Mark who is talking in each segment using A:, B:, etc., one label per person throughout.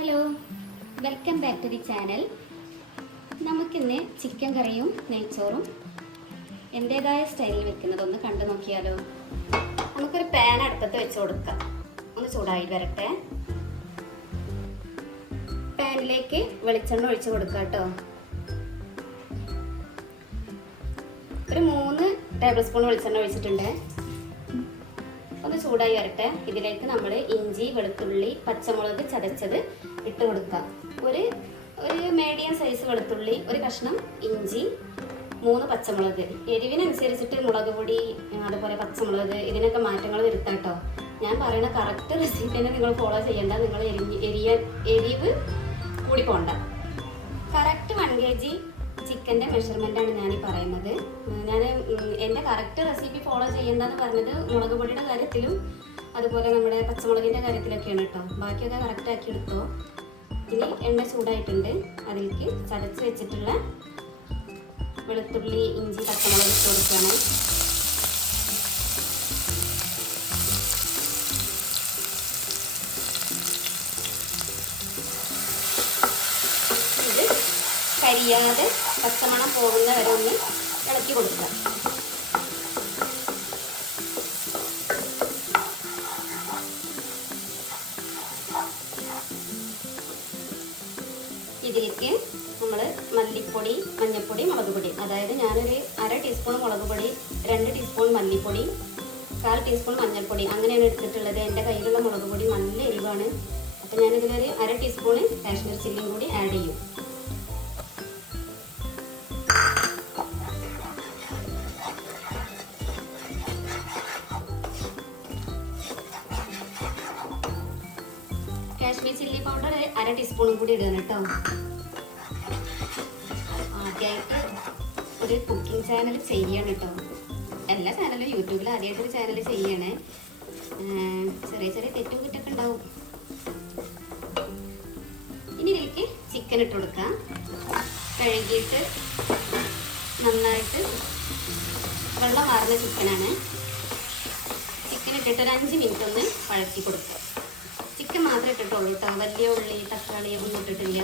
A: Hello welcome back to the channel. നമുക്കിന്ന് chicken കറിയും നെയ്ച്ചോറും എന്റേതായ സ്റ്റൈലിൽ വെക്കുന്നതൊന്ന് കണ്ടു നോക്കിയാലോ. നമുക്കൊരു പാൻ അടുപ്പത്ത് വെച്ച് കൊടുക്കാം. ഒന്ന് ചൂടായി വരട്ടെ. പാനിലേക്ക് വെളിച്ചെണ്ണ ഒഴിച്ച് കൊടുക്കാം കേട്ടോ. ഒരു മൂന്ന് ടേബിൾ സ്പൂൺ വെളിച്ചെണ്ണ ഒഴിച്ചിട്ടുണ്ട്. ഒന്ന് ചൂടായി വരട്ടെ. ഇതിലേക്ക് നമ്മൾ ഇഞ്ചി വെളുത്തുള്ളി പച്ചമുളക് ചതച്ചത് ഇട്ട് കൊടുക്കാം. ഒരു ഒരു മീഡിയം സൈസ് വെളുത്തുള്ളി ഒരു കഷ്ണം ഇഞ്ചി മൂന്ന് പച്ചമുളക്. എരിവിനനുസരിച്ചിട്ട് മുളക് പൊടി അതുപോലെ പച്ചമുളക് ഇതിനൊക്കെ മാറ്റങ്ങൾ വരുത്താം കേട്ടോ ഞാൻ പറയുന്ന കറക്റ്റ് റെസിപ്പി തന്നെ നിങ്ങൾ ഫോളോ ചെയ്യേണ്ട. നിങ്ങൾ എരിഞ്ഞ് എരിയ എരിവ് കൂടി പോണ്ട. കറക്റ്റ് വൺ കെ ജി ചിക്കന്റെ മെഷർമെന്റാണ് ഞാൻ ഈ പറയുന്നത്. ഞാൻ എന്റെ കറക്റ്റ് റെസിപ്പി ഫോളോ ചെയ്യേണ്ടതെന്ന് പറഞ്ഞത് മുളക് പൊടിയുടെ കാര്യത്തിലും അതുപോലെ നമ്മുടെ പച്ചമുളകിന്റെ കാര്യത്തിലൊക്കെയാണ് കേട്ടോ. ബാക്കിയൊക്കെ കറക്റ്റ് ആക്കി എടുത്തോ. ഇനി എണ്ണ ചൂടായിട്ടുണ്ട്. അതിലേക്ക് ചതച്ച് വെച്ചിട്ടുള്ള വെളുത്തുള്ളി ഇഞ്ചി പച്ചമുളക് ഇട്ട് കൊടുക്കുകയാണ്. ഇത് കരിയാതെ പച്ചമണം പോകുന്ന വരെ ഒന്ന് ഇളക്കി കൊടുക്കുക. ഇതിലേക്ക് നമ്മൾ മല്ലിപ്പൊടി മഞ്ഞൾപ്പൊടി മുളക് പൊടി അതായത് ഞാനൊരു അര ടീസ്പൂൺ മുളക് പൊടി രണ്ട് ടീസ്പൂൺ മല്ലിപ്പൊടി കാൽ ടീസ്പൂൺ മഞ്ഞൾപ്പൊടി. അങ്ങനെയാണ് എടുത്തിട്ടുള്ളത്. എന്റെ കയ്യിലുള്ള മുളക് പൊടി നല്ല എരിവാണ്. അപ്പോൾ ഞാനിതിലൊരു അര ടീസ്പൂൺ കാശ്മീർ ചില്ലിയും കൂടി ആഡ് ചെയ്യും. കാശ്മീർ ചില്ലി പൗഡർ അര ടീസ്പൂണും കൂടി ഇടണം കേട്ടോ. ആദ്യമായിട്ട് ഒരു കുക്കിംഗ് ചാനൽ ചെയ്യണം കേട്ടോ എല്ലാ ചാനലും യൂട്യൂബിൽ ആദ്യമായിട്ട് ഒരു ചാനൽ ചെയ്യണേ. ചെറിയ ചെറിയ തെറ്റും കുറ്റൊക്കെ ഉണ്ടാവും. ഇനി ഇതിലേക്ക് ചിക്കൻ ഇട്ട് കൊടുക്കാം. കഴുകിയിട്ട് നന്നായിട്ട് വെള്ളം മാറുന്ന ചിക്കനാണ് ചിക്കൻ ഇട്ടിട്ട് ഒരു അഞ്ച് മിനിറ്റ് ഒന്ന് വഴറ്റി കൊടുക്കുക. ചിക്കൻ മാത്രമേ ഇട്ടിട്ടുള്ളൂ കേട്ടോ വലിയ ഉള്ളി തക്കാളി ഒന്നും ഇട്ടിട്ടില്ല.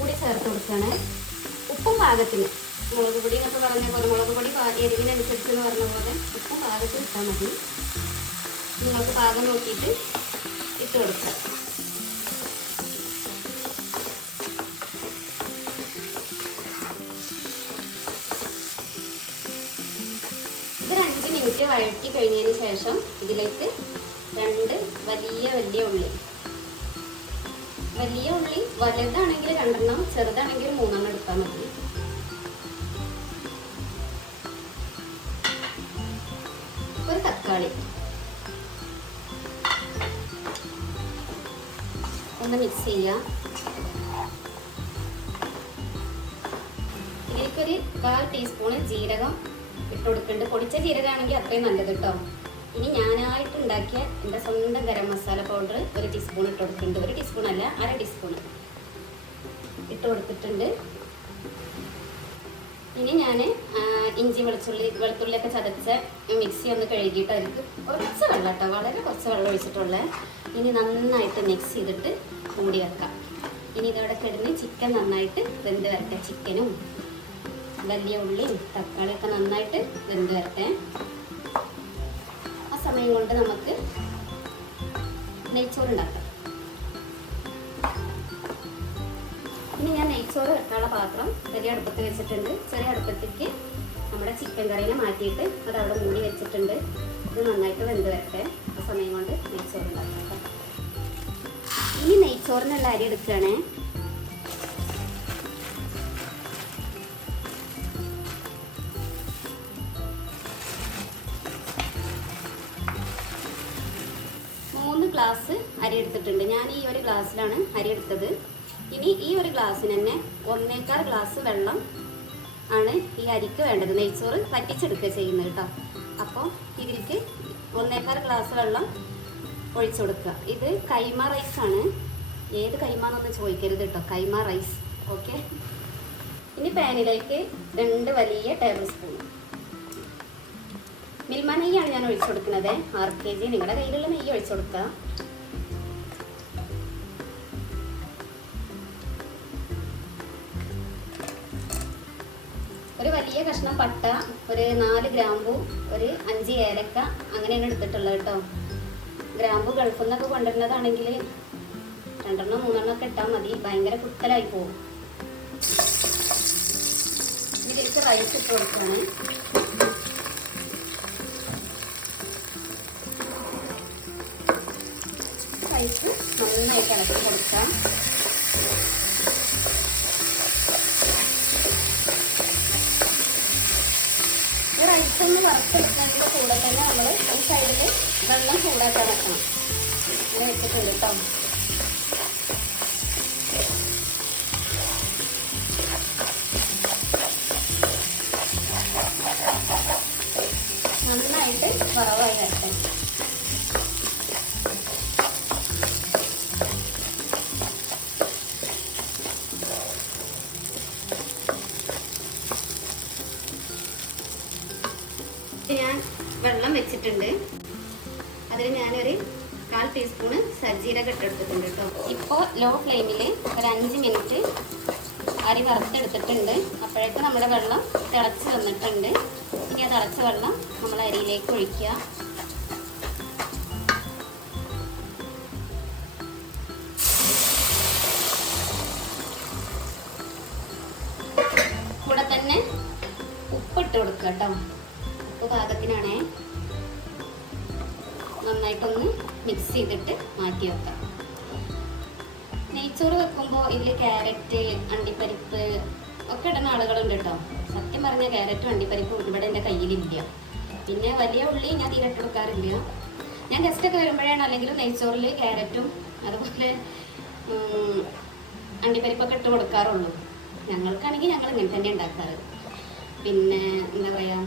A: കൂടി ചേർത്ത് കൊടുക്കുകയാണ്. ഉപ്പും പാകത്തിന്. മുളക് പൊടി എന്നൊക്കെ പറഞ്ഞ പോലെ മുളക് പൊടി എരിവിനനുസരിച്ച് എന്ന് പറഞ്ഞ പോലെ ഉപ്പും പാകത്തിന് ഇട്ടാൽ മതി. നിങ്ങൾക്ക് പാകം നോക്കിയിട്ട് ഇട്ട് കൊടുക്കാം. ഇതൊരു മിനിറ്റ് വഴറ്റി കഴിഞ്ഞതിന് ശേഷം ഇതിലേക്ക് രണ്ട് വലിയ വലിയ ഉള്ളി വലിയ ഉള്ളി വലുതാണെങ്കിൽ രണ്ടെണ്ണം ചെറുതാണെങ്കിൽ മൂന്നെണ്ണം എടുത്താൽ മതി. ഒരു തക്കാളി. ഒന്ന് മിക്സ് ചെയ്യാം. ഇതിലേക്കൊരു കാൽ ടീസ്പൂണ് ജീരകം ഇട്ട് കൊടുക്കുന്നുണ്ട് പൊടിച്ച ജീരകമാണെങ്കിൽ അത്രയും നല്ലത് കേട്ടോ ഇനി ഞാനായിട്ട് ഉണ്ടാക്കിയ എന്റെ സ്വന്തം ഗരം മസാല പൗഡർ ഒരു ടീസ്പൂൺ ഇട്ട് കൊടുത്തിട്ടുണ്ട്. ഒരു ടീസ്പൂൺ അല്ല അര ടീസ്പൂൺ ഇട്ട് കൊടുത്തിട്ടുണ്ട്. ഇനി ഞാൻ ഇഞ്ചി വെളുത്തുള്ളി വെളുത്തുള്ളിയൊക്കെ ചതച്ച മിക്സി ഒന്ന് കഴുകിയിട്ട് അതിലേക്ക് കുറച്ച് വെള്ളം കേട്ടോ വളരെ കുറച്ച് വെള്ളം ഒഴിച്ചിട്ടുള്ളത് ഇനി നന്നായിട്ട് മിക്സ് ചെയ്തിട്ട് മൂടി വെക്കാം. ഇനി ഇതോടെ കിടന്ന് ചിക്കൻ നന്നായിട്ട് വെന്ത് വരട്ടെ. ചിക്കനും വലിയ ഉള്ളിയും തക്കാളിയൊക്കെ നന്നായിട്ട് വെന്ത് വരട്ടെ. സമയം കൊണ്ട് നമുക്ക് നെയ്ച്ചോറ് ഉണ്ടാക്കാം. ഇനി ഞാൻ നെയ്ച്ചോറ് വെക്കാനുള്ള പാത്രം ചെറിയ അടുപ്പത്ത് വെച്ചിട്ടുണ്ട്. ചെറിയ അടുപ്പത്തേക്ക് നമ്മുടെ ചിക്കൻ കറീനെ മാറ്റിയിട്ട് അത് അവിടെ മൂടി വെച്ചിട്ടുണ്ട്. ഇത് നന്നായിട്ട് വെന്ത് വരട്ടെ. ആ സമയം കൊണ്ട് നെയ്ച്ചോറ് കേട്ടോ. ഇനി നെയ്ച്ചോറിനുള്ള അരി എടുക്കുകയാണേ. ഗ്ലാസ് അരി എടുത്തിട്ടുണ്ട്. ഞാൻ ഈ ഒരു ഗ്ലാസ്സിലാണ് അരി എടുത്തത്. ഇനി ഈ ഒരു ഗ്ലാസ്സിന് തന്നെ ഒന്നേക്കാൾ ഗ്ലാസ് വെള്ളം ആണ് ഈ അരിക്ക് വേണ്ടത്. നെയ്ച്ചോറ് വറ്റിച്ചെടുക്കുക ചെയ്യുന്നത് കേട്ടോ. അപ്പോൾ ഇതിലേക്ക് ഒന്നേക്കാൾ ഗ്ലാസ് വെള്ളം ഒഴിച്ചു കൊടുക്കുക. ഇത് കൈമ റൈസ് ആണ്. ഏത് കൈമ ചോദിക്കരുത് കേട്ടോ. കൈമ റൈസ് ഓക്കെ ഇനി പാനിലേക്ക് രണ്ട് വലിയ ടേബിൾ സ്പൂൺ മിൽമ നെയ്യാണ് ഞാൻ ഒഴിച്ചു കൊടുക്കുന്നത്. ആറ് കെ ജി നിങ്ങളുടെ കയ്യിലുള്ള നെയ്യ് ഒഴിച്ചു കൊടുക്കുക ഒരു വലിയ കഷ്ണം പട്ട ഒരു നാല് ഗ്രാമ്പു ഒരു അഞ്ച് ഏലക്ക അങ്ങനെയാണ് എടുത്തിട്ടുള്ളത് കേട്ടോ. ഗ്രാമ്പു ഗൾഫിൽ നിന്നൊക്കെ കൊണ്ടുവരുന്നതാണെങ്കിൽ രണ്ടെണ്ണം മൂന്നെണ്ണം ഒക്കെ ഇട്ടാൽ മതി. ഭയങ്കര കുത്തലായി പോകും. ഇതിലേക്ക് റൈസ് ഇട്ട് കൊടുക്കുകയാണ്. നന്നായിട്ട് ഇളക്കി കൊടുക്കാം. റൈസ് ഒന്ന് വറുത്തെടുക്കുന്നതിന്റെ കൂടെ തന്നെ നമ്മൾ ഈ സൈഡിൽ വെള്ളം ചൂടാക്കാൻ വെക്കണം. അങ്ങനെ വെച്ചിട്ടുണ്ട് കേട്ടോ നന്നായിട്ട് വറവായി വരട്ടെ ഞാൻ വെള്ളം വെച്ചിട്ടുണ്ട്. അതിൽ ഞാനൊരു കാൽ ടീസ്പൂണ് സജീരകം ഇട്ടെടുത്തിട്ടുണ്ട് കേട്ടോ. ഇപ്പോൾ ലോ ഫ്ലെയിമിൽ ഒരു അഞ്ച് മിനിറ്റ് അരി വറുത്തെടുത്തിട്ടുണ്ട്. അപ്പോഴേക്കും നമ്മുടെ വെള്ളം തിളച്ച് വന്നിട്ടുണ്ട്. ഇനി ആ തിളച്ച വെള്ളം നമ്മൾ അരിയിലേക്ക് ഒഴിക്കുക. കൂടെ തന്നെ ഉപ്പിട്ട് കൊടുക്കുക കേട്ടോ. ഉപ്പ് പാകത്തിനാണേ. നന്നായിട്ടൊന്ന് മിക്സ് ചെയ്തിട്ട് മാറ്റി വെക്കാം. നെയ്ച്ചോറ് വെക്കുമ്പോൾ ഇതിൽ ക്യാരറ്റ് അണ്ടിപ്പരിപ്പ് ഒക്കെ ഇടുന്ന ആളുകളുണ്ട് കേട്ടോ സത്യം പറഞ്ഞ ക്യാരറ്റും അണ്ടിപ്പരിപ്പും ഇവിടെ എന്റെ കയ്യിലില്ല. പിന്നെ വലിയ ഉള്ളി ഞാൻ തീരെ ഇട്ട് കൊടുക്കാറില്ല. ഞാൻ ഗസ്റ്റൊക്കെ വരുമ്പോഴാണ് അല്ലെങ്കിൽ നെയ്ച്ചോറിൽ ക്യാരറ്റും അതുപോലെ അണ്ടിപ്പരിപ്പൊക്കെ ഇട്ട് കൊടുക്കാറുള്ളൂ. ഞങ്ങൾക്കാണെങ്കിൽ ഞങ്ങൾ ഇങ്ങനെ തന്നെ ഉണ്ടാക്കാറ്. പിന്നെ എന്താ പറയുക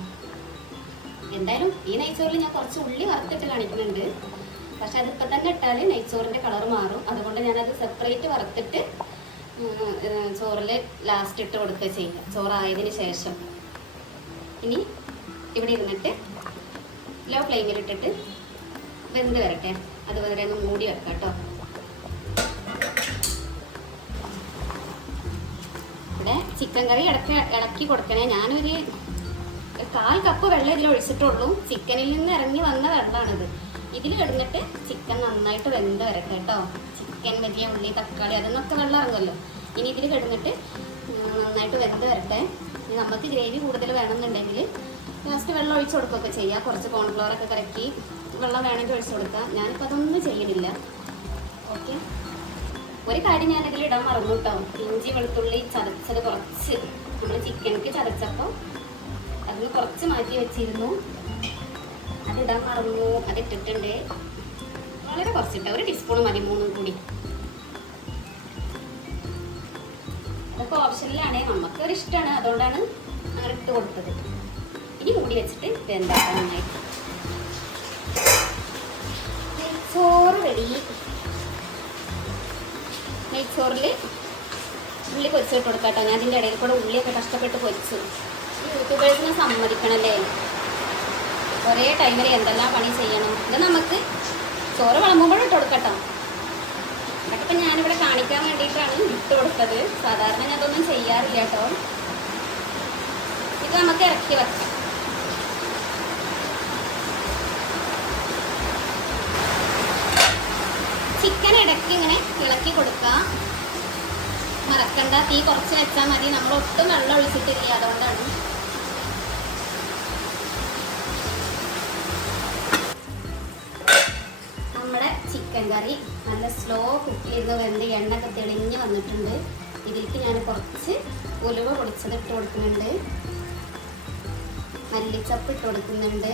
A: എന്തായാലും ഈ നെയ്ച്ചോറിൽ ഞാൻ കുറച്ച് ഉള്ളി വറുത്തിട്ട് കാണിക്കുന്നുണ്ട്. പക്ഷെ അതിപ്പോൾ തന്നെ ഇട്ടാൽ നെയ്ച്ചോറിന്റെ കളർ മാറും. അതുകൊണ്ട് ഞാനത് സെപ്പറേറ്റ് വറുത്തിട്ട് ചോറിൽ ലാസ്റ്റ് ഇട്ട് കൊടുക്കുക ചെയ്യുക ചോറായതിന് ശേഷം. ഇനി ഇവിടെ ഇരുന്നിട്ട് ലോ ഫ്ലെയിമിലിട്ടിട്ട് വെന്ത് വരട്ടെ. അതുവരെ ഒന്ന് മൂടി വെക്കാം കേട്ടോ. ഇവിടെ ചിക്കൻ കറി ഇടയ്ക്ക് ഇളക്കി കൊടുക്കണേ. ഞാനൊരു കാൽ കപ്പ് വെള്ളം ഇതിൽ ഒഴിച്ചിട്ടുള്ളൂ. ചിക്കനിൽ നിന്ന് ഇറങ്ങി വന്ന വെള്ളമാണിത്. ഇതിൽ കിടന്നിട്ട് ചിക്കൻ നന്നായിട്ട് വെന്ത് വരട്ടെ കേട്ടോ ചിക്കൻ വലിയ ഉള്ളി തക്കാളി അതിന്നൊക്കെ വെള്ളം ഇറങ്ങുമല്ലോ. ഇനി ഇതിൽ കിടന്നിട്ട് നന്നായിട്ട് വെന്ത് വരട്ടെ. ഇനി നമുക്ക് ഗ്രേവി കൂടുതൽ വേണമെന്നുണ്ടെങ്കിൽ ലാസ്റ്റ് വെള്ളം ഒഴിച്ചു കൊടുക്കുകയൊക്കെ ചെയ്യാം. കുറച്ച് കോൺഫ്ലവറൊക്കെ കലക്കി വെള്ളം വേണമെങ്കിൽ ഒഴിച്ചു കൊടുക്കാം. ഞാനിപ്പോൾ അതൊന്നും ചെയ്യണില്ല ഓക്കെ ഒരു കാര്യം ഞാനിതിൽ ഇടാൻ മറന്നു കേട്ടോ ഇഞ്ചി വെളുത്തുള്ളി ചതച്ചത് കുറച്ച്. നമ്മൾ ചിക്കനക്ക് ചതച്ചപ്പോൾ അതിന് കുറച്ച് മാറ്റി വെച്ചിരുന്നു. അതിടാൻ മറന്നു. അതിട്ടിട്ടുണ്ട് വളരെ കുറച്ചിട്ട ഒരു ടീസ്പൂൺ മതി മൂന്നും കൂടി. അതൊക്കെ ഓപ്ഷനിലാണ്. നമുക്ക് ഒരു ഇഷ്ടമാണ് അതുകൊണ്ടാണ് ഇട്ട് കൊടുത്തത്. ഇനി മൂടി വെച്ചിട്ട് വെന്താക്കാൻ നെയ്ച്ചോറ് ചോറ് റെഡി നെയ്ച്ചോറിൽ ഉള്ളി പൊരിച്ചിട്ട് കൊടുക്കാം കേട്ടോ ഞാൻ അതിന്റെ ഇടയിൽ കൂടെ ഉള്ളിയൊക്കെ കഷ്ടപ്പെട്ട് പൊരിച്ചു. യൂട്യൂബേഴ്സിനെ സമ്മതിക്കണല്ലേ? ഒരേ ടൈമിൽ എന്തെല്ലാം പണി ചെയ്യണം? ഇത് നമുക്ക് ചോറ് വിളമ്പുമ്പോഴും ഇട്ട് കൊടുക്കട്ടോ. അതൊക്കെ ഞാനിവിടെ കാണിക്കാൻ വേണ്ടിയിട്ടാണ് ഇട്ട് കൊടുത്തത്. സാധാരണ ഞാൻ അതൊന്നും ചെയ്യാറില്ല കേട്ടോ. ഇത് നമുക്ക് ഇറക്കി വെക്കാം. ചിക്കൻ ഇടയ്ക്ക് ഇങ്ങനെ ഇളക്കി കൊടുക്കുക. മറക്കണ്ട തീ കുറച്ച് വെച്ചാൽ മതി. നമ്മൾ ഒട്ടും വെള്ളം ഒഴിച്ചിട്ടില്ല? അതുകൊണ്ടാണ്. ചിക്കൻ കറി നല്ല സ്ലോ കുക്ക് ചെയ്ത് വെന്ത് എണ്ണയൊക്കെ തെളിഞ്ഞ് വന്നിട്ടുണ്ട്. ഇതിലേക്ക് ഞാൻ കുറച്ച് ഉലുവ പൊടിച്ചത് ഇട്ട് കൊടുക്കുന്നുണ്ട്. മല്ലിച്ചപ്പ് ഇട്ട് കൊടുക്കുന്നുണ്ട്.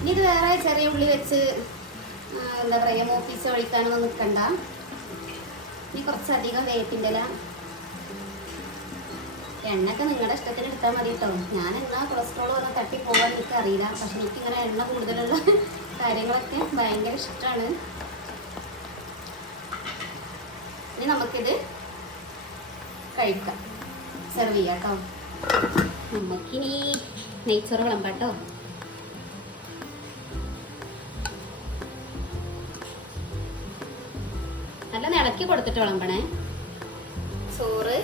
A: ഇനി ഇത് വേറെ ചെറിയ ഉള്ളി വെച്ച് എന്താ പറയുക മൂപ്പീസ് ഒഴിക്കാനൊന്നും നിൽക്കണ്ട ഇനി കുറച്ചധികം വേപ്പിന്റെ ഇല. എണ്ണയൊക്കെ നിങ്ങളുടെ ഇഷ്ടത്തിന് എടുത്താൽ മതി കേട്ടോ ഞാൻ എന്നാ കൊളസ്ട്രോൾ വന്ന് തട്ടി പോകാൻ എനിക്ക് അറിയില്ല പക്ഷെ എനിക്കിങ്ങനെ എണ്ണ കൂടുതലുള്ള കാര്യങ്ങളൊക്കെ ഭയങ്കര ഇഷ്ടമാണ് ഇനി നമുക്കിത് കഴിക്കാം. സെർവ് ചെയ്യാം കേട്ടോ. നമുക്കിനി നെയ്ച്ചോറ് വിളമ്പാട്ടോ നല്ല നിളക്കി കൊടുത്തിട്ട് വിളമ്പണേ. ചോറ്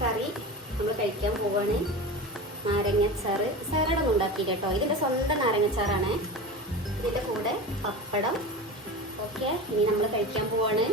A: കറി നമ്മൾ കഴിക്കാൻ പോവാണ്. നാരങ്ങച്ചാറ് സാറോടൊന്നും ഉണ്ടാക്കി കേട്ടോ. ഇതിന്റെ സ്വന്തം നാരങ്ങച്ചാറാണ്. ഇതിന്റെ കൂടെ പപ്പടം. ഓക്കെ ഇനി നമ്മൾ കഴിക്കാൻ പോവാണ്.